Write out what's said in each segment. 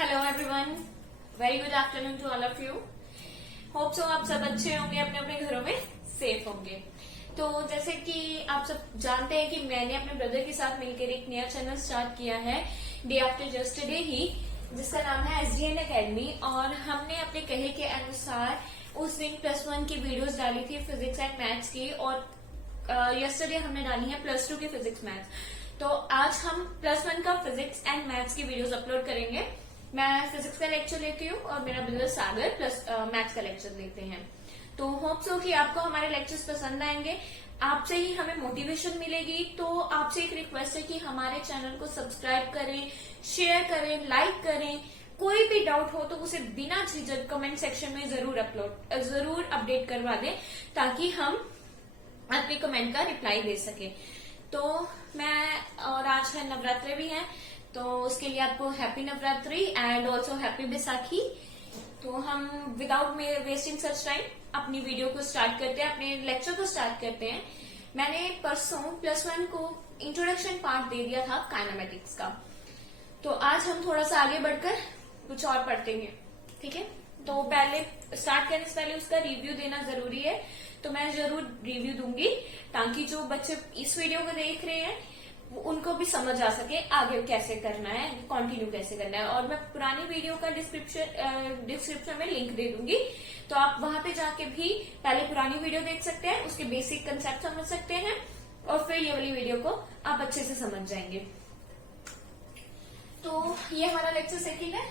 Hello everyone, very good afternoon to all of you. Hope so आप सब अच्छे होंगे, अपने अपने घरों में सेफ होंगे। तो जैसे कि आप सब जानते हैं कि मैंने अपने ब्रदर के साथ मिलकर एक नया चैनल स्टार्ट किया है डे आफ्टर जस्टरडे ही, जिसका नाम है SDN अकेडमी। और हमने अपने कहे के अनुसार उस दिन +1 की वीडियोस डाली थी फिजिक्स एंड मैथ्स की, और यस्टरडे हमने डाली है +2 की फिजिक्स मैथ्स। तो आज हम +1 का फिजिक्स एंड मैथ्स की वीडियोस अपलोड करेंगे। मैं फिजिक्स का लेक्चर लेती हूँ और मेरा ब्रदर सागर मैथ्स का लेक्चर लेते हैं। तो होप सो कि आपको हमारे लेक्चर्स पसंद आएंगे, आपसे ही हमें मोटिवेशन मिलेगी। तो आपसे एक रिक्वेस्ट है कि हमारे चैनल को सब्सक्राइब करें, शेयर करें, लाइक करें। कोई भी डाउट हो तो उसे बिना झिझक कमेंट सेक्शन में जरूर अपडेट करवा दें, ताकि हम आपके कमेंट का रिप्लाई दे सके। तो और आज है नवरात्रि भी है, तो उसके लिए आपको happy Navratri and also happy Baisakhi. तो हम विदाउट वेस्टिंग सच टाइम अपनी वीडियो को स्टार्ट करते हैं, अपने लेक्चर को स्टार्ट करते हैं। मैंने परसों +1 को इंट्रोडक्शन पार्ट दे दिया था काइनेमेटिक्स का, तो आज हम थोड़ा सा आगे बढ़कर कुछ और पढ़ते हैं, ठीक है। तो पहले स्टार्ट करने से पहले उसका रिव्यू देना जरूरी है, तो मैं जरूर रिव्यू दूंगी ताकि जो बच्चे इस वीडियो को देख रहे हैं उनको भी समझ आ सके आगे कैसे करना है, कंटिन्यू कैसे करना है। और मैं पुरानी वीडियो का डिस्क्रिप्शन में लिंक दे दूंगी, तो आप वहां पे जाके भी पहले पुरानी वीडियो देख सकते हैं, उसके बेसिक कंसेप्ट समझ सकते हैं, और फिर ये वाली वीडियो को आप अच्छे से समझ जाएंगे। तो ये हमारा लेक्चर सेकंड है,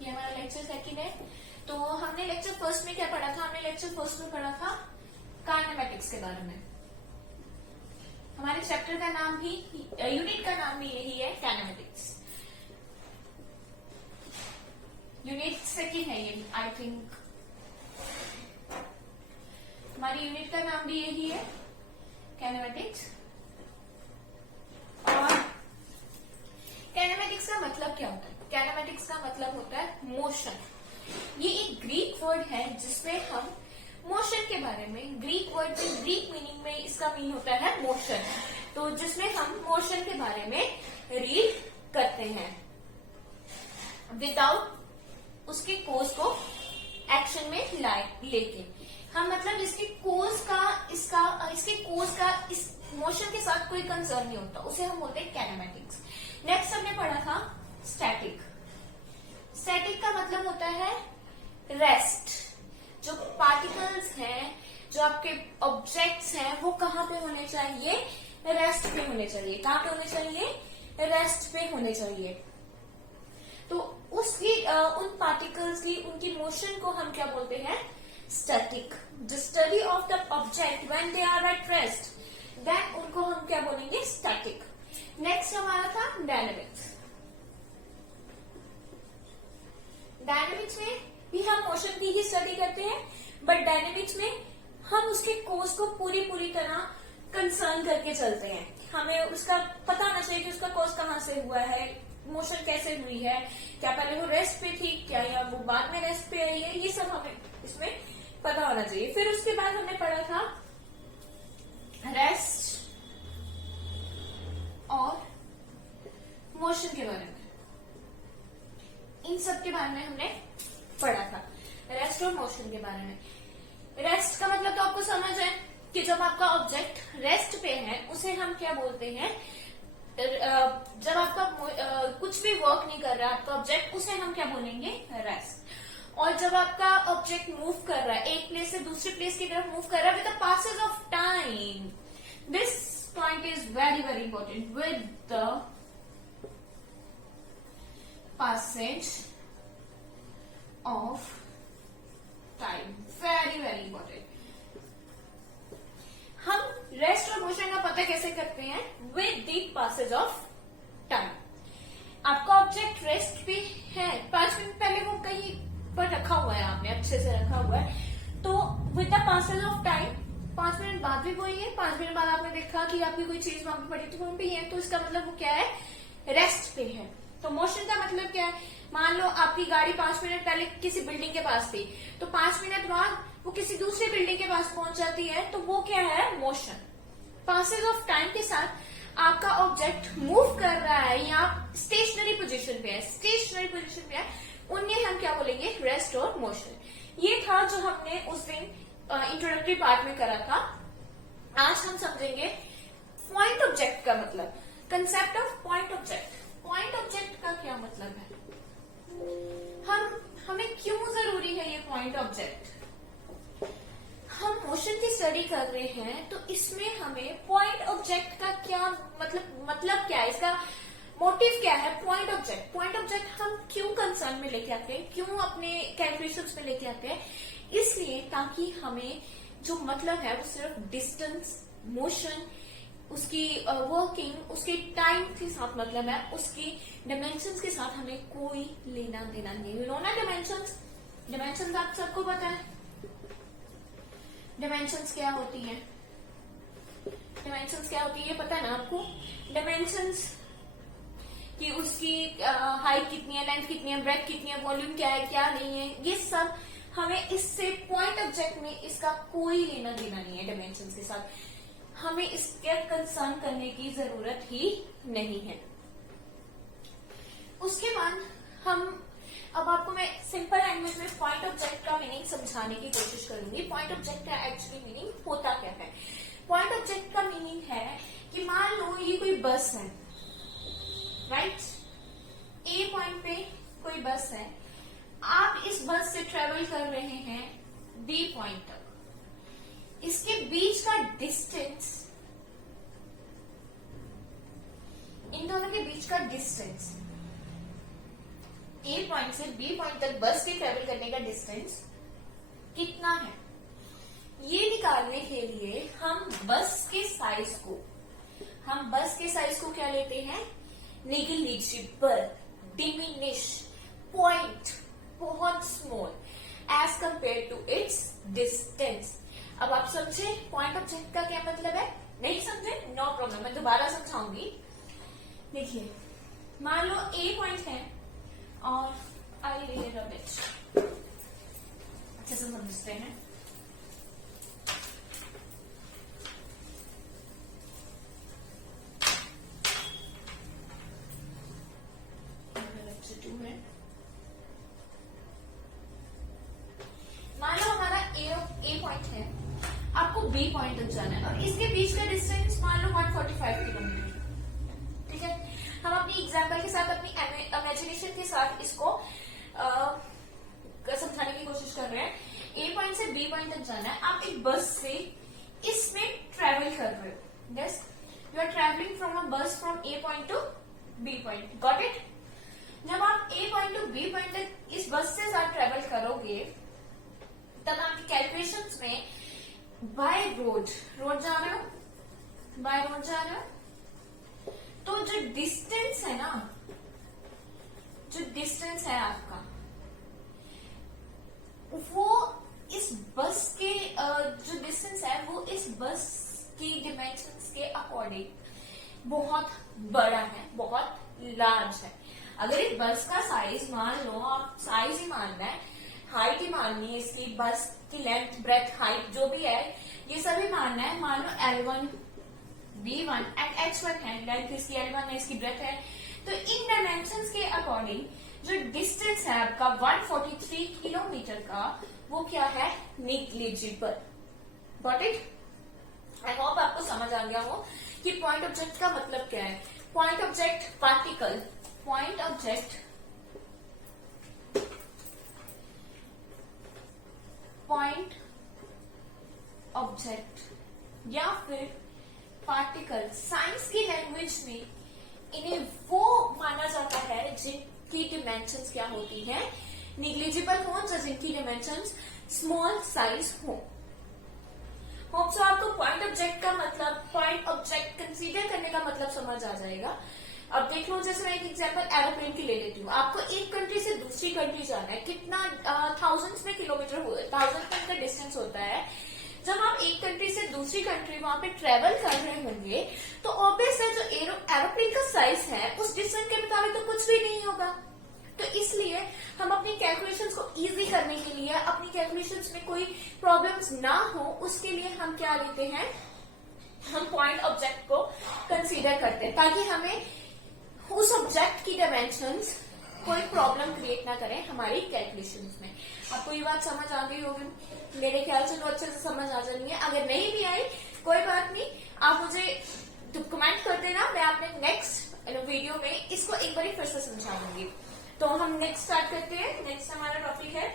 ये हमारा लेक्चर सेकंड है। तो हमने लेक्चर फर्स्ट में क्या पढ़ा था? हमने लेक्चर फर्स्ट में पढ़ा था काइनेमेटिक्स के बारे में। हमारे चैप्टर का नाम भी, यूनिट का नाम भी यही है, काइनेमेटिक्स। यूनिट सेकंड है ये, आई थिंक हमारी यूनिट का नाम भी यही है, काइनेमेटिक्स। और काइनेमेटिक्स का मतलब क्या होता है? काइनेमेटिक्स का मतलब होता है मोशन। ये एक ग्रीक वर्ड है जिसमें हम मोशन के बारे में, ग्रीक वर्ड में, ग्रीक मीनिंग में इसका मीन होता है मोशन, तो जिसमें हम मोशन के बारे में रीड करते हैं विदाउट उसके कोज को एक्शन में लेके। हम मतलब इसके कोज का इस मोशन के साथ कोई कंसर्न नहीं होता, उसे हम बोलते हैं काइनेमेटिक्स। नेक्स्ट हमने पढ़ा था स्टैटिक। स्टैटिक का मतलब होता है रेस्ट। जो पार्टिकल्स हैं, जो आपके ऑब्जेक्ट्स हैं, वो कहाँ पे होने चाहिए? रेस्ट पे होने चाहिए। कहाँ पे होने चाहिए? रेस्ट पे होने चाहिए। तो उन पार्टिकल्स की, उनकी मोशन को हम क्या बोलते हैं? Static. The study of the object when they are at rest, then उनको हम क्या बोलेंगे? स्टैटिक। नेक्स्ट हमारा था डायनेमिक्स। डायनेमिक्स में भी हम मोशन की ही स्टडी करते हैं, बट डायनेमिक्स में हम उसके कोज को पूरी तरह कंसर्न करके चलते हैं। हमें उसका पता होना चाहिए कि उसका कोज कहाँ से हुआ है, मोशन कैसे हुई है, क्या पहले वो रेस्ट पे थी क्या, या वो बाद में रेस्ट पे आई है, ये सब हमें इसमें पता होना चाहिए। फिर उसके बाद हमने पढ़ा था रेस्ट और मोशन के बारे में। इन सब के बारे में हमने पढ़ा था, रेस्ट और मोशन के बारे में। रेस्ट का मतलब तो आपको समझ है कि जब आपका ऑब्जेक्ट रेस्ट पे है उसे हम क्या बोलते हैं? जब आपका कुछ भी वर्क नहीं कर रहा है आपका ऑब्जेक्ट, उसे हम क्या बोलेंगे? रेस्ट। और जब आपका ऑब्जेक्ट मूव कर रहा है, एक प्लेस से दूसरी प्लेस की तरफ मूव कर रहा है with the passage of time, this point is very important, with the passage of time, very important। हम रेस्ट और मोशन का पता कैसे करते हैं? With the passage of time। आपका ऑब्जेक्ट रेस्ट पे है, 5 मिनट पहले वो कहीं पर रखा हुआ है, आपने अच्छे से रखा हुआ है, तो with the passage of time 5 minute बाद भी वही है। 5 मिनट बाद आपने देखा कि आपकी कोई चीज वहां पर पड़ी तो वहां पे ही है, तो इसका मतलब वो क्या है? रेस्ट पे है। तो मोशन का मतलब क्या है? मान लो आपकी गाड़ी 5 मिनट पहले किसी बिल्डिंग के पास थी, तो 5 मिनट बाद वो किसी दूसरी बिल्डिंग के पास पहुंच जाती है, तो वो क्या है? मोशन। पासेज ऑफ टाइम के साथ आपका ऑब्जेक्ट मूव कर रहा है या स्टेशनरी पोजीशन पे है, उन्हें हम क्या बोलेंगे, रेस्ट और मोशन। ये था जो हमने उस दिन इंट्रोडक्टरी पार्ट में करा था। आज हम समझेंगे पॉइंट ऑब्जेक्ट का मतलब, concept of point object. Point object का क्या मतलब है, हमें क्यों जरूरी है ये पॉइंट ऑब्जेक्ट। हम मोशन की स्टडी कर रहे हैं तो इसमें हमें पॉइंट ऑब्जेक्ट का क्या मतलब क्या है, इसका मोटिव क्या है। पॉइंट ऑब्जेक्ट हम क्यों कंसर्न में लेके आते हैं, क्यों अपने कैलकुलेशंस में लेके आते हैं, इसलिए ताकि हमें जो मतलब है वो सिर्फ डिस्टेंस, मोशन, उसकी वर्किंग, उसके टाइम के साथ मतलब है, उसकी डायमेंशंस के साथ हमें कोई लेना देना नहीं। यू नो ना डायमेंशंस आप सबको पता है डायमेंशंस क्या होती है, ये पता है ना आपको। डायमेंशंस कि उसकी हाइट कितनी है, लेंथ कितनी है, ब्रेथ कितनी है, वॉल्यूम क्या है, क्या नहीं है, ये सब हमें इससे पॉइंट ऑब्जेक्ट में इसका कोई लेना देना नहीं है। डायमेंशंस के साथ हमें इसके कंसर्न करने की जरूरत ही नहीं है। उसके बाद अब आपको मैं सिंपल लैंग्वेज में पॉइंट ऑब्जेक्ट का मीनिंग समझाने की कोशिश करूंगी। पॉइंट ऑब्जेक्ट का एक्चुअली मीनिंग होता क्या है। पॉइंट ऑब्जेक्ट का मीनिंग है कि मान लो ये कोई बस है, राइट, ए पॉइंट पे कोई बस है, आप इस बस से ट्रेवल कर रहे हैं बी पॉइंट तक, इसके बीच का डिस्टेंस, इन दोनों के बीच का डिस्टेंस, ए पॉइंट से बी पॉइंट तक बस के ट्रेवल करने का डिस्टेंस कितना है, ये निकालने के लिए हम बस के साइज को क्या लेते हैं, नेग्लिजिबल, डिमिनिश, पॉइंट, बहुत small as compared to its distance. अब आप समझे पॉइंट ऑब्जेक्ट का क्या मतलब है, नहीं समझे, नो प्रॉब्लम, मैं दोबारा समझाऊंगी। देखिए, मान लो ए पॉइंट है और आई रीड अ बिट, अच्छे से समझते हैं। मान लो हमारा ए पॉइंट है, आपको बी पॉइंट तक जाना है और इसके बीच का डिस्टेंस मान लो 145 किलोमीटर, ठीक है। हम अपनी एग्जांपल के साथ, अपनी इमेजिनेशन के साथ इसको समझाने की कोशिश कर रहे हैं। ए पॉइंट से बी पॉइंट तक जाना है, आप एक बस से इसमें ट्रेवल कर रहे हो, yes, you are travelling from a bus from A point to B point, got it. जब आप A point to B point तक इस बस से साथ ट्रेवल करोगे तब आपकी कैलकुलेशंस में बाय रोड जा रहे हो, तो जो डिस्टेंस है ना, जो डिस्टेंस है आपका, वो इस बस के जो डिस्टेंस है वो इस बस की डिमेंशंस के अकॉर्डिंग बहुत बड़ा है, बहुत लार्ज है। अगर इस बस का साइज मान लो, आप साइज ही मानना है, हाइट ही माननी है इसकी, बस की लेंथ, ब्रेथ, हाइट जो भी है ये सभी मानना है। मान लो L1, B1 एंड H1 है, लेंथ इसकी L1 है, इसकी ब्रेथ है, तो इन डायमेंशंस के अकॉर्डिंग जो डिस्टेंस है आपका 143 किलोमीटर का, वो क्या है, negligible, got it. I hope आपको समझ आ गया हो कि पॉइंट ऑब्जेक्ट का मतलब क्या है। Point object particle, point object या फिर पार्टिकल, साइंस की लैंग्वेज में इन्हें वो माना जाता है जिनकी डिमेंशंस क्या होती है, निग्लिजिबल हो, जिनकी डिमेंशंस स्मॉल साइज हो। होप सो आपको पॉइंट ऑब्जेक्ट का मतलब, पॉइंट ऑब्जेक्ट कंसीडर करने का मतलब समझ आ जाएगा। अब देख लो, जैसे मैं एक एग्जांपल एरोप्लेन की ले लेती हूँ। आपको एक कंट्री से दूसरी कंट्री जाना है, कितना थाउजेंड्स में किलोमीटर, 1000 का डिस्टेंस होता है। जब आप एक कंट्री से दूसरी कंट्री वहां पे ट्रेवल कर रहे होंगे तो ऑब्वियस है जो एरोप्लेन का साइज है उस डिस्टेंस के मुताबिक तो कुछ भी नहीं होगा। तो इसलिए हम अपनी कैलकुलेशंस को इजी करने के लिए, अपनी कैलकुलेशंस में कोई प्रॉब्लम्स ना हो, उसके लिए हम क्या लेते हैं, हम पॉइंट ऑब्जेक्ट को कंसीडर करते हैं, ताकि हमें उस ऑब्जेक्ट की डायमेंशंस कोई प्रॉब्लम क्रिएट ना करें हमारी कैलकुलेशंस में। आपको ये बात समझ आ गई होगी, मेरे ख्याल से तो अच्छे से समझ आ जानी है। अगर नहीं भी आई कोई बात नहीं, आप मुझे कमेंट कर देना, मैं आपने नेक्स्ट वीडियो में इसको एक बार फिर से समझा दूंगी। तो हम नेक्स्ट स्टार्ट करते हैं। नेक्स्ट हमारा टॉपिक है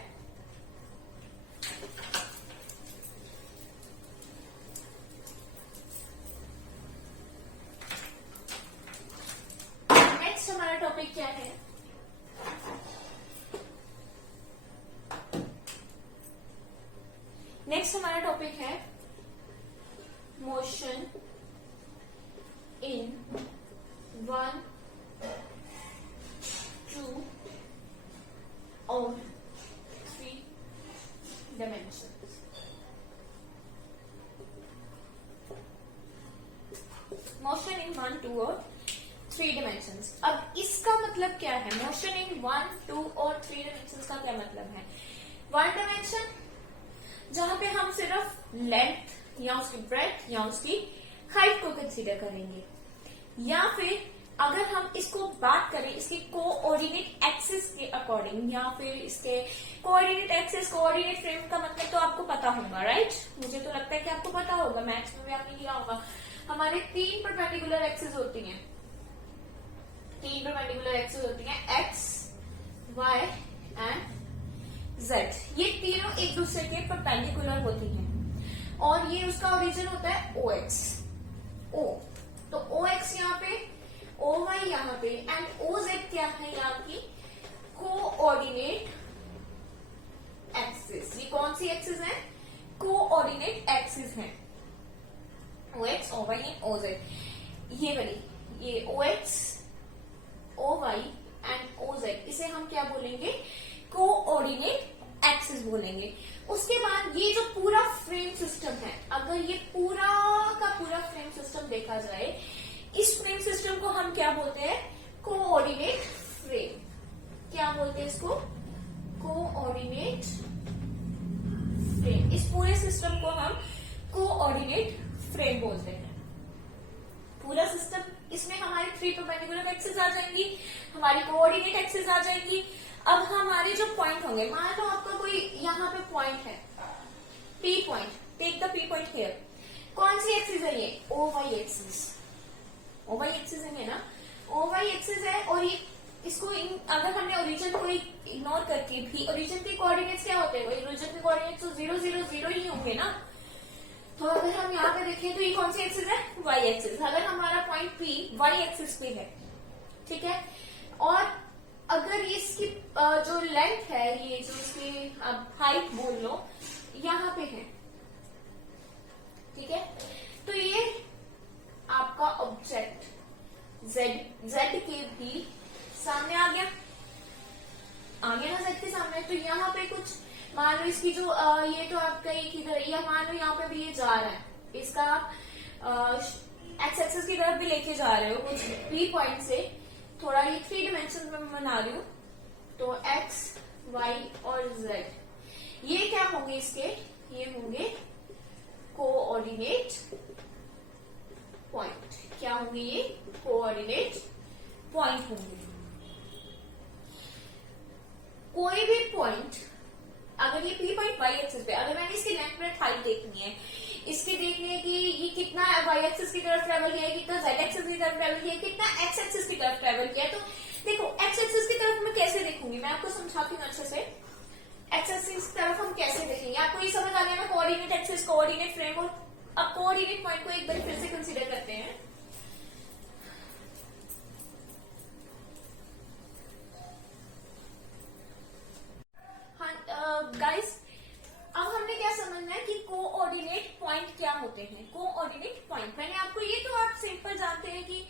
हमारा टॉपिक क्या है? नेक्स्ट हमारा टॉपिक है मोशन इन 1, 2 और 3 dimensions। मोशन इन 1, 2 और 3 dimensions। अब इसका मतलब क्या है? मोशन इन 1, 2 और 3 dimensions का क्या मतलब है? 1 dimension जहां पे हम सिर्फ लेंथ या उसकी ब्रेथ या उसकी हाइट को कंसीडर करेंगे, या फिर अगर हम इसको बात करें इसके कोऑर्डिनेट एक्सिस के अकॉर्डिंग, या फिर इसके कोऑर्डिनेट एक्सिस कोऑर्डिनेट फ्रेम का मतलब तो आपको पता होगा, राइट? मुझे तो लगता है कि आपको पता होगा, मैथ्स में भी आपने किया होगा। हमारे 3 परपेंडिकुलर एक्सिस होती हैं, 3 परपेंडिकुलर एक्सिस होती हैं, एक्स, वाई एंड जेड। ये तीनों एक दूसरे के परपेंडिकुलर होती हैं और ये उसका ओरिजिन होता है ओ एक्स, ओ। तो ओ एक्स यहाँ पे, ओ वाई यहाँ पे एंड ओ जेड क्या है? यहाँ की कोऑर्डिनेट एक्सिस। ये कौन सी एक्सिस है? कोऑर्डिनेट एक्सिस है, O X, O Y and O Z. ये वाली, ये O X, O Y and O Z, इसे हम क्या बोलेंगे? कोऑर्डिनेट एक्सिस बोलेंगे। उसके बाद ये जो पूरा फ्रेम सिस्टम है, अगर ये पूरा का पूरा फ्रेम सिस्टम देखा जाए, इस फ्रेम सिस्टम को हम क्या बोलते हैं? Coordinate frame. क्या बोलते हैं इसको? Coordinate frame. इस पूरे सिस्टम को हम कोऑर्डिनेट फ्रेम बोलते हैं। पूरा सिस्टम, इसमें हमारी 3 परपेंडिकुलर एक्सिस आ जाएंगी, हमारी कोऑर्डिनेट एक्सिस आ जाएंगी। अब हमारे जो पॉइंट होंगे, मान लो आपका कोई यहाँ पे पॉइंट है, P point, take the P point here. कौन सी एक्सिस है ये? O Y axis. O Y axis है ना, ओ वाई एक्सिस है। और ये इसको अगर हमने ओरिजिन को इग्नोर करके भी, ओरिजिन के कोऑर्डिनेट्स क्या होते हैं? ओरिजिन के कोऑर्डिनेट्स तो 0, 0, 0 ही होंगे ना। तो अगर हम यहाँ पे देखें तो ये कौन सी एक्सिस है? Y axis. अगर हमारा पॉइंट P वाई एक्सिस पे है, ठीक है, और अगर इसकी जो लेंथ है, ये जो इसकी हाइट बोल लो, यहाँ पे है, ठीक है, तो ये आपका ऑब्जेक्ट जेड के भी सामने आ गया, ना जेड के सामने। तो यहाँ पे कुछ मान लो इसकी जो ये तो आपका किधर, या मान लो यहाँ पे भी ये जा रहा है, इसका आप एक्स एक्सिस की तरफ भी लेके जा रहे हो कुछ P पॉइंट से। थोड़ा ये 3 डिमेंशन में बना रही हूं, तो एक्स, वाई और जेड ये क्या होंगे? इसके ये होंगे कोऑर्डिनेट पॉइंट। क्या होंगे ये? कोऑर्डिनेट पॉइंट होंगे। कोई भी पॉइंट, अगर ये P पॉइंट वाई एक्सिस पे, अगर मैंने इसकी लेंथ ब्रेथ हाइट देखनी है, इसके देखनी है कि ये कितना वाई एक्सिस की तरफ ट्रेवल किया है, कितना जेड एक्सिस की तरफ ट्रेवल किया है, कितना एक्स एक्सिस की तरफ ट्रेवल किया है। तो देखो एक्स एक्सिस की तरफ मैं कैसे देखूंगी, मैं आपको समझाती हूँ अच्छे से। एक्स एक्सिस की तरफ हम कैसे देखेंगे, आपको ये समझ आ गया ना? Coordinate axis, coordinate frame. और अब कोऑर्डिनेट पॉइंट को एक बार फिर से कंसीडर करते हैं। हाँ गाइस, अब हमने क्या समझना है कि कोऑर्डिनेट पॉइंट क्या होते हैं? कोऑर्डिनेट पॉइंट, मैंने आपको ये तो आप सिंपल जानते हैं कि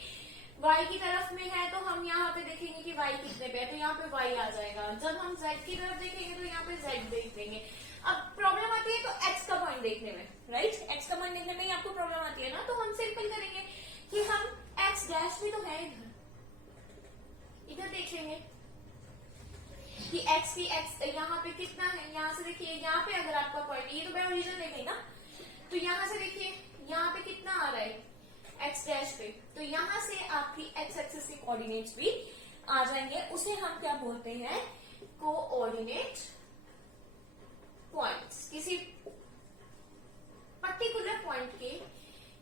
y की तरफ में है तो हम यहाँ पे देखेंगे कि y कितने पे है, तो यहाँ पे y आ जाएगा। जब हम z की तरफ देखेंगे तो यहाँ पे z देख देंगे। अब प्रॉब्लम आती है तो x का पॉइंट देखने में, राइट? x का पॉइंट देखने में ही आपको प्रॉब्लम आती है ना, तो हम सिंपल करेंगे कि हम x डैश भी तो है इधर देख लेंगे कि x की x यहाँ पे कितना है। यहाँ से देखिए, यहाँ पे अगर आपका पॉइंट, ये तो मैं ओरिजिन ले गई ना, तो यहाँ से देखिए यहाँ पे कितना आ रहा है x डैश पे, पे, तो यहां से आपकी एक्स एक्सिस के कोऑर्डिनेट्स भी आ जाएंगे। उसे हम क्या बोलते हैं, कोऑर्डिनेट पॉइंट्स। किसी पर्टिकुलर पॉइंट के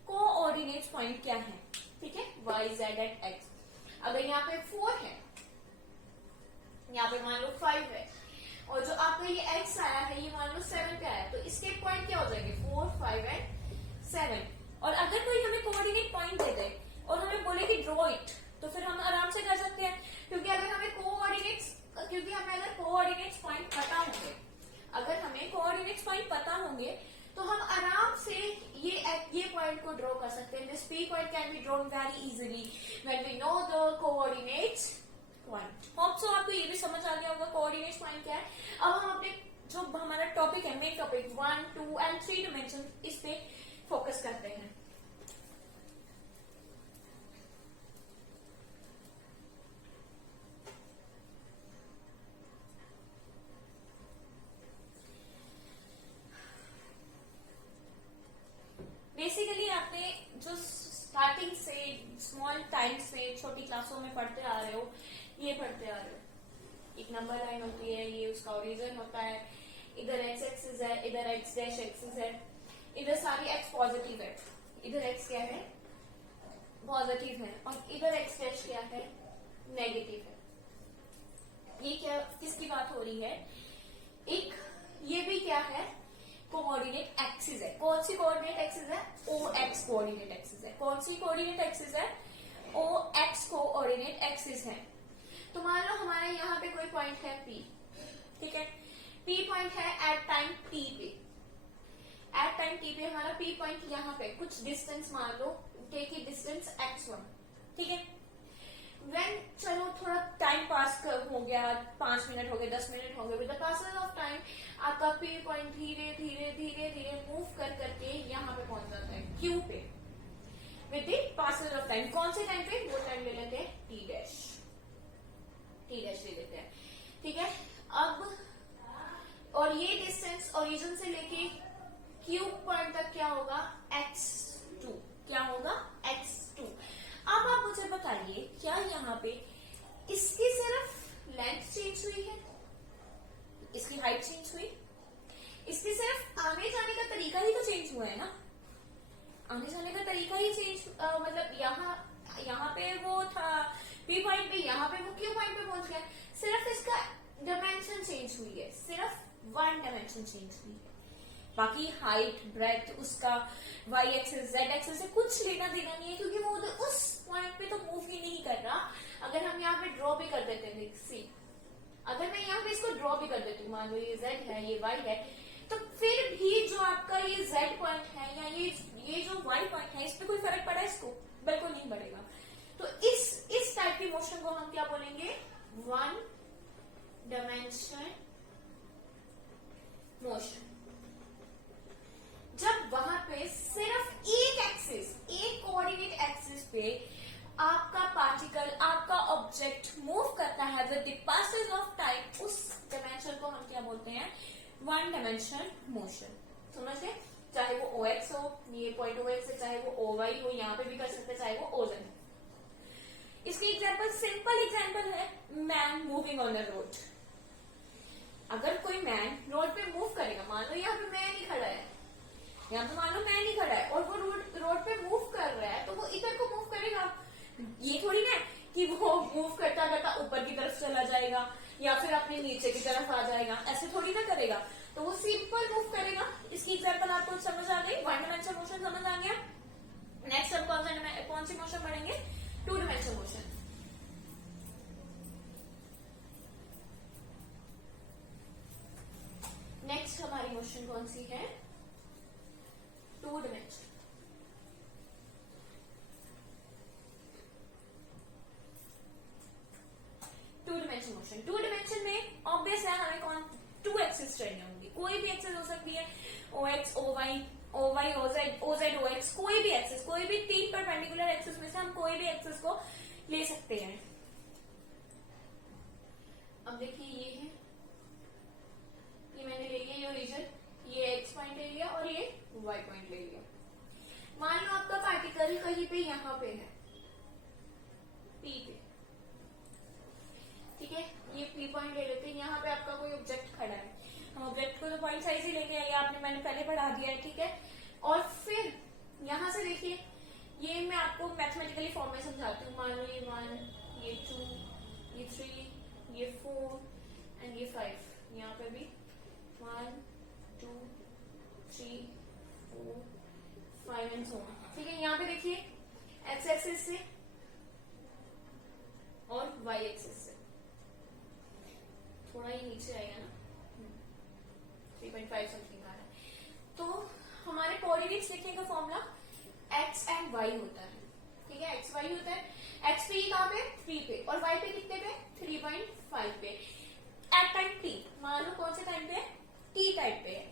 कोऑर्डिनेट पॉइंट क्या है, ठीक है, वाई जेड एंड एक्स। अगर यहाँ पे 4 है, यहाँ पे मान लो 5 है, और जो आपका ये x आया है ये मान लो 7 पे आया, तो इसके पॉइंट क्या हो जाएंगे, 4, 5 एंड 7। और अगर कोई हमें कोऑर्डिनेट पॉइंट दे दे और हमें बोले कि ड्रॉ इट, तो फिर हम आराम से कर सकते हैं, क्योंकि अगर हमें कोऑर्डिनेट्स पॉइंट पता होंगे, अगर हमें कोऑर्डिनेट्स पॉइंट पता होंगे तो हम आराम से ये पॉइंट को ड्रॉ कर सकते हैं। This P point can be drawn very easily when we know the coordinates point. Hope so आपको ये भी समझ आ गया होगा कोऑर्डिनेट्स पॉइंट क्या है। अब हम अपने जो हमारा टॉपिक है, मेन टॉपिक 1, 2 एंड 3 डायमेंशन, इस पे फोकस करते हैं। बेसिकली आपने जो स्टार्टिंग से स्मॉल टाइम से छोटी क्लासों में पढ़ते आ रहे हो, ये पढ़ते आ रहे हो, एक नंबर लाइन होती है, ये उसका ओरिजिन होता है, इधर एक्स एक्सिस है, इधर एक्स डैश एक्सिस है, इधर सारी एक्स पॉजिटिव है, इधर एक्स क्या है, पॉजिटिव है, और इधर एक्स डैश क्या है, नेगेटिव है। ये क्या, किसकी बात हो रही है, एक ये भी क्या है, कोऑर्डिनेट एक्सिस है। कौन सी कोऑर्डिनेट एक्सिस है, ओ एक्स कोऑर्डिनेट एक्सिस है। कौन सी कोऑर्डिनेट एक्सिस है, ओ एक्स कोऑर्डिनेट एक्सिस है। तो मान लो हमारे यहाँ पे कोई पॉइंट है P, ठीक है, P पॉइंट है एट टाइम T पे, एट टाइम T पे हमारा P पॉइंट यहाँ पे कुछ डिस्टेंस मान लो, टेक इट डिस्टेंस x1, ठीक है। When चलो थोड़ा टाइम पास हो गया, 5 मिनट हो गए, 10 मिनट हो गए, with the passage of time आपका P पॉइंट धीरे धीरे धीरे धीरे मूव कर करके यहाँ पे पहुंच जाता है Q पे, with the passage of time. कौन से टाइम पे, वो टाइम ले लेते हैं T डैश ले लेते हैं, ठीक है। अब और ये डिस्टेंस ओरिजिन से लेके Q पॉइंट तक क्या होगा, x2, क्या होगा, x2। अब आप मुझे बताइए, क्या यहाँ पे इसकी सिर्फ लेंथ चेंज हुई है, इसकी हाइट चेंज हुई, इसकी सिर्फ आने जाने का तरीका ही तो चेंज हुआ है ना, आने जाने का तरीका ही चेंज, मतलब यहाँ पे वो था P पॉइंट पे, यहाँ पे वो Q पॉइंट पे पहुंच गया, सिर्फ इसका डायमेंशन चेंज हुई है, सिर्फ 1 डायमेंशन चेंज हुई है। बाकी हाइट, ब्रेथ, उसका y एक्सिस, z एक्सिस से कुछ लेना देना नहीं है, क्योंकि वो उस पॉइंट पे तो मूव ही नहीं कर रहा। अगर हम यहाँ पे ड्रॉ भी कर देते हैं, सी अगर मैं यहाँ पे इसको ड्रॉ भी कर देती हूँ, मान लो ये z है, ये y है, तो फिर भी जो आपका ये z पॉइंट है या ये जो y पॉइंट है, इस पे कोई फर्क पड़ा इसको, बिल्कुल नहीं पड़ेगा। तो इस टाइप की मोशन को हम क्या बोलेंगे, 1 डायमेंशन मोशन। जब वहां पे सिर्फ एक एक्सिस, एक कोऑर्डिनेट एक्सिस पे आपका पार्टिकल, आपका ऑब्जेक्ट मूव करता है with the passage of time, उस डायमेंशन को हम क्या बोलते हैं, 1 डायमेंशन मोशन। समझे, चाहे वो OX हो, ये पॉइंट OX है, चाहे वो OY हो, यहाँ पे भी कर सकते हैं, चाहे वो OZ हो। इसकी एग्जाम्पल, सिंपल एग्जाम्पल है man moving on a road. अगर कोई मैन रोड पे मूव करेगा, मान लो यहाँ पे मैन ही खड़ा है, यहाँ पे मान लो मैन ही खड़ा है और वो रोड पे मूव कर रहा है, तो वो इधर को मूव करेगा। ये थोड़ी ना कि वो मूव करता करता ऊपर की तरफ चला जाएगा या फिर अपने नीचे की तरफ आ जाएगा, ऐसे थोड़ी ना करेगा, तो वो सिंपल मूव करेगा। इसकी एग्जाम्पल आपको समझ आ गई, 1 डायमेंशन मोशन समझ आ गया। नेक्स्ट हम कौन सी मोशन पढ़ेंगे, 2 डायमेंशन मोशन। नेक्स्ट हमारी मोशन कौन सी है, 2 डायमेंशन। मोशन 2 डायमेंशन में ऑब्वियस है हमें कौन 2 एक्सिस चाहिए होंगी, कोई भी एक्सिस हो सकती है, OX, OY, OZ, OX, कोई भी एक्सिस, कोई भी 3 परपेंडिकुलर एक्सिस में से हम कोई भी एक्सिस को ले सकते हैं। अब देखिए ये है, ये मैंने ले लिया, ये ओरिजिन, ये X पॉइंट ले लिया और ये Y पॉइंट ले लिया। मान लो आपका पार्टिकल पार्टिकल कहीं पे यहाँ पे है, पी पे, ठीक है। ये पी पॉइंट ले लेते हैं, यहाँ पे आपका कोई ऑब्जेक्ट खड़ा है, हम ऑब्जेक्ट को तो पॉइंट साइज ही लेके आएंगे, आपने मैंने पहले पढ़ा दिया है, ठीक है। और फिर यहां से देखिए, ये मैं आपको मैथमेटिकली फॉर्म में समझाती हूँ। मान लो ये 1, ये 2, ये 3, ये 4 एंड ये 5, यहाँ पे भी 1, 2, 3, 4, 5 एंड सो ऑन, ठीक है। यहाँ पे देखिए एक्स एक्सिस से और वाई एक्सिस से, थोड़ा ही नीचे आएगा ना, 3.5 समथिंग आ रहा है। तो हमारे कोऑर्डिनेट्स लिखने का फॉर्मूला एक्स एंड वाई होता है, ठीक है। एक्स वाई होता है, एक्स पे कहाँ पे 3 पे और वाई पे कितने पे 3.5 पे एट टाइम टी, मान लो कौन से टाइम पे है, टी टाइम पे है।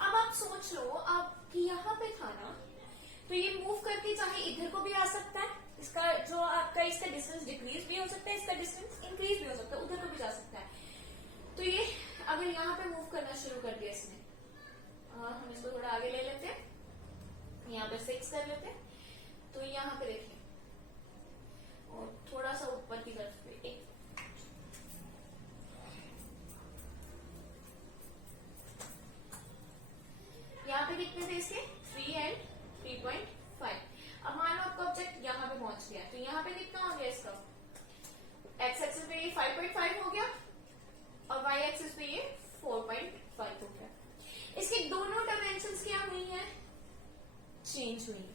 अब आप सोच लो, आप यहाँ पे था ना, तो ये मूव करके चाहे इधर को भी आ सकता है, इसका जो आपका इसका डिस्टेंस डिक्रीज भी हो सकता है, इसका डिस्टेंस इंक्रीज भी हो सकता है, उधर को भी जा सकता है। तो ये अगर यहाँ पे मूव करना शुरू कर दिया इसने, हम इसको थोड़ा आगे ले लेते हैं, यहाँ पे 6 कर लेते हैं, तो यहाँ पे देखिए और थोड़ा सा ऊपर की तरफ पे एक, यहाँ पे कितने थे इसके 3 एंड 3.5। अब मान लो आपका ऑब्जेक्ट यहाँ पे पहुंच गया, तो यहाँ पे कितना हो गया इसका, एक्स एक्सिस पे ये 5.5 हो गया और वाई एक्सिस पे ये 4.5 हो गया। इसके दोनों डायमेंशंस क्या हुई हैं, चेंज हुई है।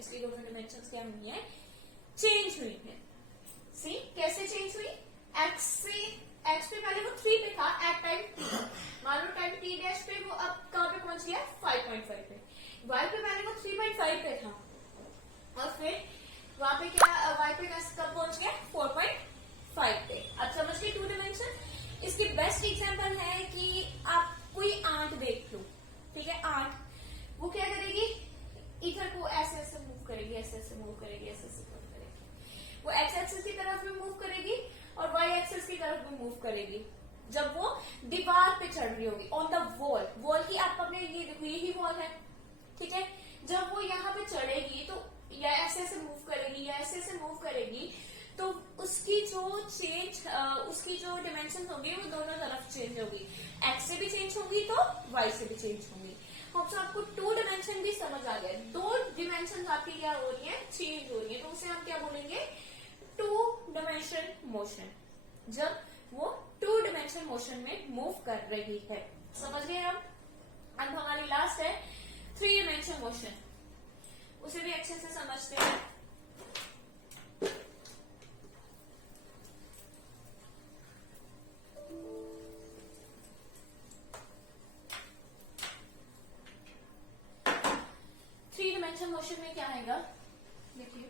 इसकी दोनों डायमेंशंस क्या हुई है, चेंज हुई है। सी कैसे चेंज हुई, एक्स से, एक्स पे पहले वो 3 पे था एट टाइम टी, मान लो टाइम टी डैश पे वो अब कहां पे पहुंच गया 5.5 पे, वाई पे पहले वो 3.5 पे था और फिर वहां पे क्या वाई पे कब पहुंच गया 4.5 पे। अब समझ गए 2 डायमेंशन। इसकी बेस्ट एग्जांपल है कि आप कोई आंट देख लो, ठीक है। आंट वो क्या करेगी, इधर को ऐसे ऐसे मूव करेगी, ऐसे ऐसे मूव करेगी, ऐसे ऐसे मूव करेगी, वो एक्स एक्सिस की तरफ भी मूव करेगी और वाई एक्सिस की तरफ भी मूव करेगी जब वो दीवार पे चढ़ रही होगी, ऑन द वॉल। वॉल की आप अपने ये देखो, यही वॉल है, ठीक है। जब वो यहाँ पे चढ़ेगी तो या ऐसे ऐसे मूव करेगी या ऐसे ऐसे मूव करेगी, तो उसकी जो चेंज, उसकी जो डिमेंशन होगी वो दोनों तरफ चेंज होगी, एक्स से भी चेंज होगी तो वाई से भी चेंज होगी। होप सो आपको 2 डायमेंशन भी समझ आ गए। 2 डिमेंशन आपकी क्या हो रही है, चेंज हो रही है, तो उसे हम क्या बोलेंगे 2 डायमेंशन मोशन, जब वो 2 डायमेंशन मोशन में मूव कर रही है। समझ गए हम। अब हमारी लास्ट है 3 डायमेंशन मोशन, उसे भी अच्छे से समझते हैं। मोशन में क्या आएगा, देखिए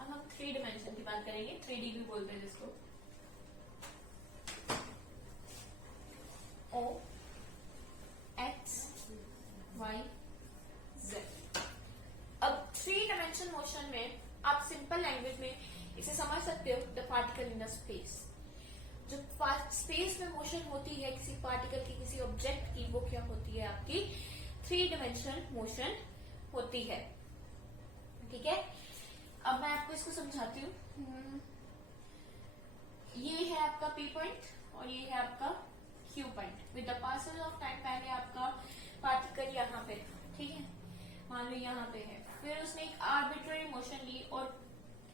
अब हम 3 डायमेंशन की बात करेंगे, 3D भी बोलते हैं जिसको, O X Y Z। अब 3 डायमेंशन मोशन में आप सिंपल लैंग्वेज में इसे समझ सकते हो, the particle in the space. जो स्पेस में मोशन होती है किसी पार्टिकल की, किसी ऑब्जेक्ट की, वो क्या होती है आपकी 3 डायमेंशनल मोशन होती है, ठीक है। अब मैं आपको इसको समझाती हूँ। ये है आपका P पॉइंट और ये है आपका Q point. With the passage of time पहले आपका पार्टिकल यहाँ पे, ठीक है, मान लो यहाँ पे है, फिर उसने एक आर्बिट्ररी मोशन ली, और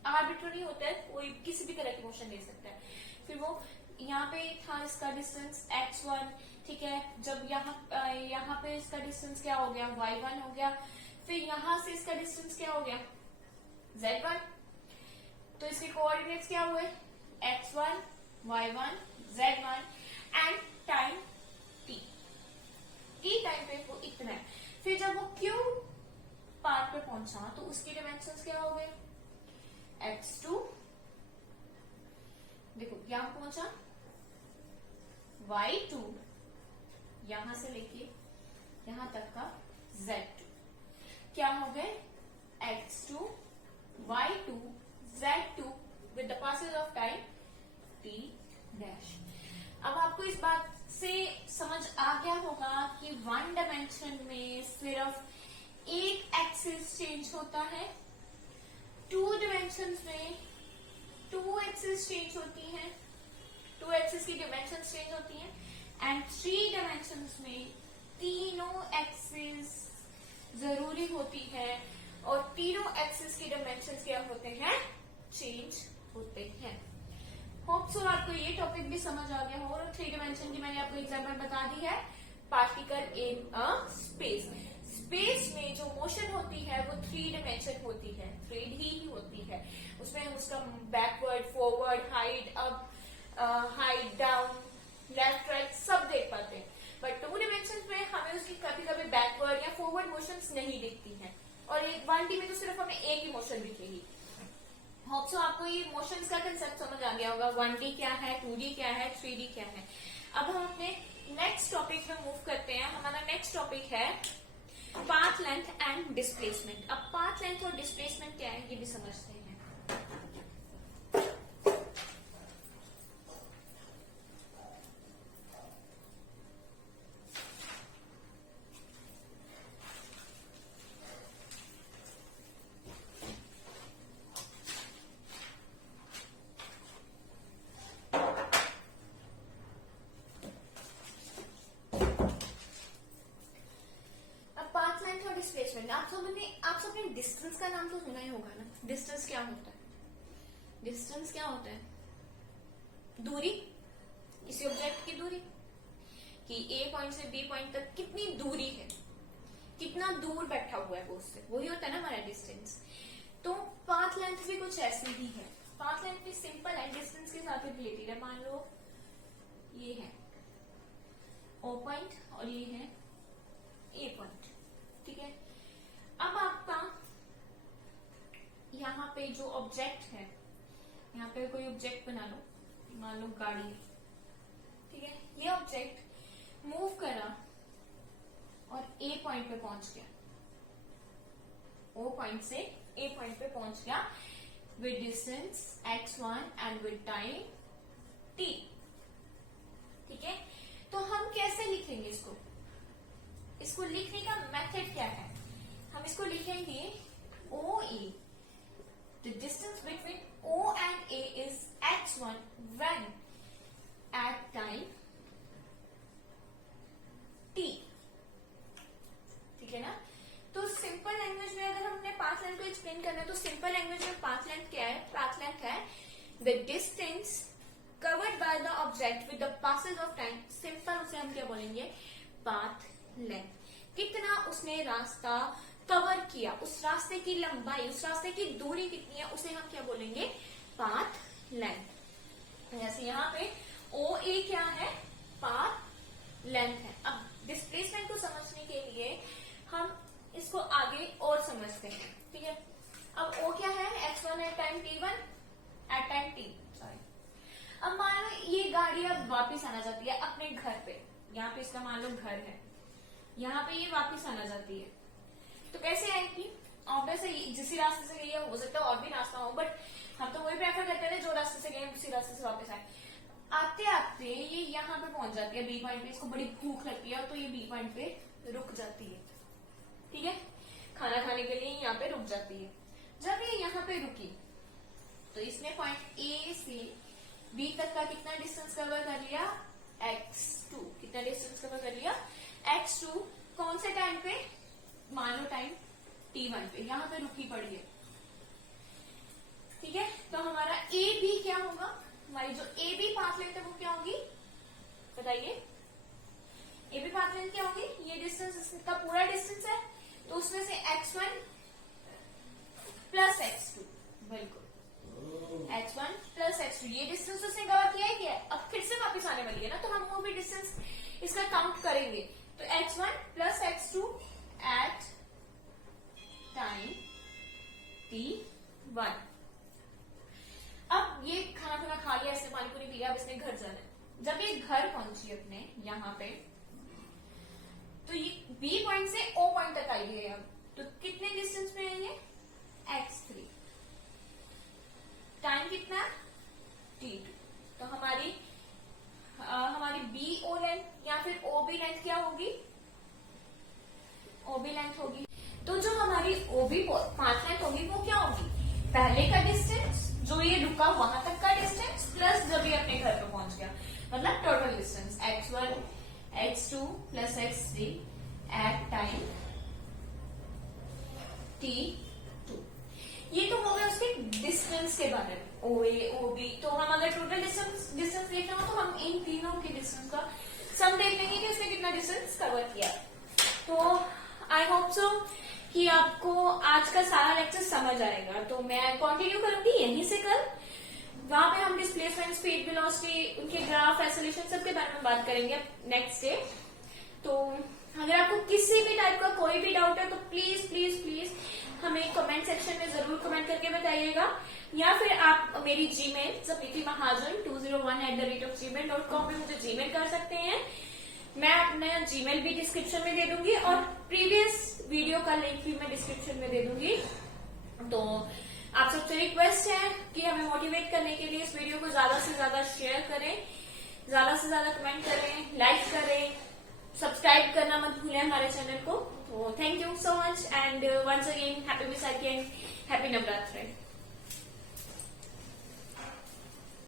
आर्बिट्ररी होता है कोई किसी भी तरह की मोशन ले सकता है। फिर वो यहाँ पे था, इसका डिस्टेंस x1, ठीक है। जब यहाँ पे इसका डिस्टेंस क्या हो गया y1 हो गया, फिर यहां से इसका डिस्टेंस क्या हो गया z1, तो इसके कोऑर्डिनेट्स क्या हुए x1, y1, z1 and time t time पे वो इतना है। फिर जब वो q पार्ट पे पहुंचा तो उसकी डायमेंशंस क्या हो गए x2, देखो यहां पहुंचा, y2 यहां से लेके यहां तक का z2, क्या हो गए x2, y2, z2 with the passage of time t dash. अब आपको इस बात से समझ आ गया होगा कि 1 डायमेंशन में सिर्फ एक एक्सिस चेंज होता है, 2 डायमेंशंस में 2 एक्सिस चेंज होती हैं, 2 एक्सिस की डायमेंशंस चेंज होती हैं, एंड 3 डायमेंशंस में तीनों एक्सिस जरूरी होती है और तीनों एक्सिस की डायमेंशंस क्या होते हैं, चेंज होते हैं। होप सो आपको ये टॉपिक भी समझ आ गया हो। और 3 डायमेंशन की मैंने आपको एग्जाम्पल बता दी है, particle in a space. Space में जो मोशन होती है वो 3 डायमेंशन होती है, 3D ही होती है। उसमें हम उसका backward, forward, height up, height down, left right सब देख पाते हैं। बट 2 डायमेंशन में हमें उसकी कभी कभी बैकवर्ड या फॉरवर्ड मोशंस नहीं दिखती हैं, और 1D में तो सिर्फ हमें एक ही मोशन दिखेगी। होप सो आपको ये मोशंस का कंसेप्ट समझ आ गया होगा, 1D क्या है, 2D क्या है, 3D क्या है। अब हम अपने नेक्स्ट टॉपिक में मूव करते हैं। हमारा नेक्स्ट टॉपिक है पाथ लेंथ एंड डिस्प्लेसमेंट। अब पाथ लेंथ और डिस्प्लेसमेंट क्या है ये भी समझते हैं। डिस्प्लेसमेंट, आप सबने डिस्टेंस का नाम तो सुना ही होगा ना। डिस्टेंस क्या होता है? डिस्टेंस क्या होता है? दूरी, किसी ऑब्जेक्ट की दूरी, कि ए पॉइंट से बी पॉइंट तक कितनी दूरी है, कितना दूर बैठा हुआ है वो उससे, वही होता है ना हमारा डिस्टेंस। तो पाथ लेंथ भी कुछ ऐसी ही है। पाथ लेंथ भी सिंपल है, डिस्टेंस के साथ रिलेटेड है। मान लो ये है ओ पॉइंट और ये है ए पॉइंट, ठीक है। अब आपका यहाँ पे जो ऑब्जेक्ट है, यहाँ पे कोई ऑब्जेक्ट बना लो, मान लो गाड़ी, ठीक है। ये ऑब्जेक्ट मूव करा और ए पॉइंट पे पहुंच गया, ओ पॉइंट से ए पॉइंट पे पहुंच गया with distance x1 and with time t, ठीक है। तो हम कैसे लिखेंगे इसको? इसको लिखने का मेथड क्या है? हम इसको लिखेंगे OE, the distance between O and A is x1 when at time t, ठीक है ना। तो सिंपल लैंग्वेज में अगर हमने पाथ लेंथ को एक्सप्लेन करना है तो सिंपल लैंग्वेज में पाथ लेंथ क्या है? पाथ लेंथ है the distance covered by the object with the passage of time. Simple उसे हम क्या बोलेंगे? Path length. कितना उसने रास्ता कवर किया, उस रास्ते की लंबाई, उस रास्ते की दूरी कितनी है, उसे हम क्या बोलेंगे? Path length. जैसे यहाँ पे OA क्या है? पाथ लेंथ है। अब डिस्प्लेसमेंट को समझने के लिए हम इसको आगे और समझते हैं, ठीक है। अब O क्या है? x1 at time t1 at time t, sorry. अब मान लो ये गाड़ी अब वापिस आना चाहती है अपने घर पे, यहाँ पे इसका मान लो घर है, यहाँ पे ये वापिस आना चाहती है, तो कैसे आएगी? ऑब्वियसली जिस रास्ते से गई है, हो सकता है और भी रास्ता हो, बट हम तो वही प्रेफर करते हैं जो रास्ते से गए उसी रास्ते से वापस आए। आते आते ये यहाँ पे पहुंच जाती है बी पॉइंट पे, इसको बड़ी भूख लगती है तो ये बी पॉइंट पे रुक जाती है, ठीक है। खाना खाने के लिए यहाँ पे रुक जाती है। जब ये यहाँ पे रुकी तो इसने पॉइंट ए से बी तक का कितना डिस्टेंस कवर कर लिया? x2। कितना डिस्टेंस कवर कर लिया? x2। कौन से टाइम पे? मान लो टाइम t1 पे, यहाँ पे रुकी पड़ी है, ठीक है। तो हमारा ए बी क्या होगा? हमारी जो ए बी पाथ लेंथ है वो क्या होगी? बताइए, ए बी पाथ लेंथ क्या होगी? ये डिस्टेंस का पूरा डिस्टेंस है, तो उसमें से x1 प्लस x2, बिल्कुल x1 प्लस x2, ये डिस्टेंस उसने कवर किया है क्या? अब फिर से वापस आने वाली है ना, तो हम वो भी डिस्टेंस इसका काउंट करेंगे। तो x1 plus x2 eight time t1। अब ये खाना खुना खा लिया, इसने पानी पूरी पिया, अब इसने घर जाना है। जब ये घर पहुंची अपने यहाँ पे, तो ये बी पॉइंट से ओ पॉइंट तक आई है। अब तो कितने डिस्टेंस में है ये? x3। टाइम कितना? t2। तो हमारी बी ओ लेंथ या फिर ओ बी लेंथ क्या होगी? ओ बी लेंथ होगी। तो पहले का डिस्टेंस, जो ये रुका वहां तक का डिस्टेंस, प्लस जब ये अपने घर पे पहुंच गया, मतलब total distance x1 x2 plus x3 at time t2। ये तो हो गया उसके डिस्टेंस के बारे में, OA OB। तो हम अगर टोटल डिस्टेंस देखना हो तो हम इन तीनों के डिस्टेंस का सम देख लेंगे कि उसने कितना डिस्टेंस कवर किया। तो आई होप सो कि आपको आज का सारा लेक्चर समझ आएगा। तो मैं कंटिन्यू करूंगी यहीं से कल, वहां पे हम डिस्प्लेसमेंट, स्पीड, वेलोसिटी, उनके ग्राफ, एक्सेलरेशन सबके बारे में बात करेंगे नेक्स्ट डे। तो अगर आपको किसी भी टाइप का कोई भी डाउट है तो प्लीज प्लीज प्लीज हमें कमेंट सेक्शन में जरूर कमेंट करके बताइएगा, या फिर आप मेरी जीमेल zapitimahajan201@gmail.com पे मुझे जीमेल कर सकते हैं। मैं अपना जीमेल भी डिस्क्रिप्शन में दे दूंगी और प्रीवियस वीडियो का लिंक भी मैं डिस्क्रिप्शन में दे दूंगी। तो आप सबसे रिक्वेस्ट है कि हमें मोटिवेट करने के लिए इस वीडियो को ज्यादा से ज्यादा शेयर करें, ज्यादा से ज्यादा कमेंट करें, लाइक करें, सब्सक्राइब करना मत भूलें हमारे चैनल को। तो thank you so much and once again happy Vaisakhi and happy Navratri.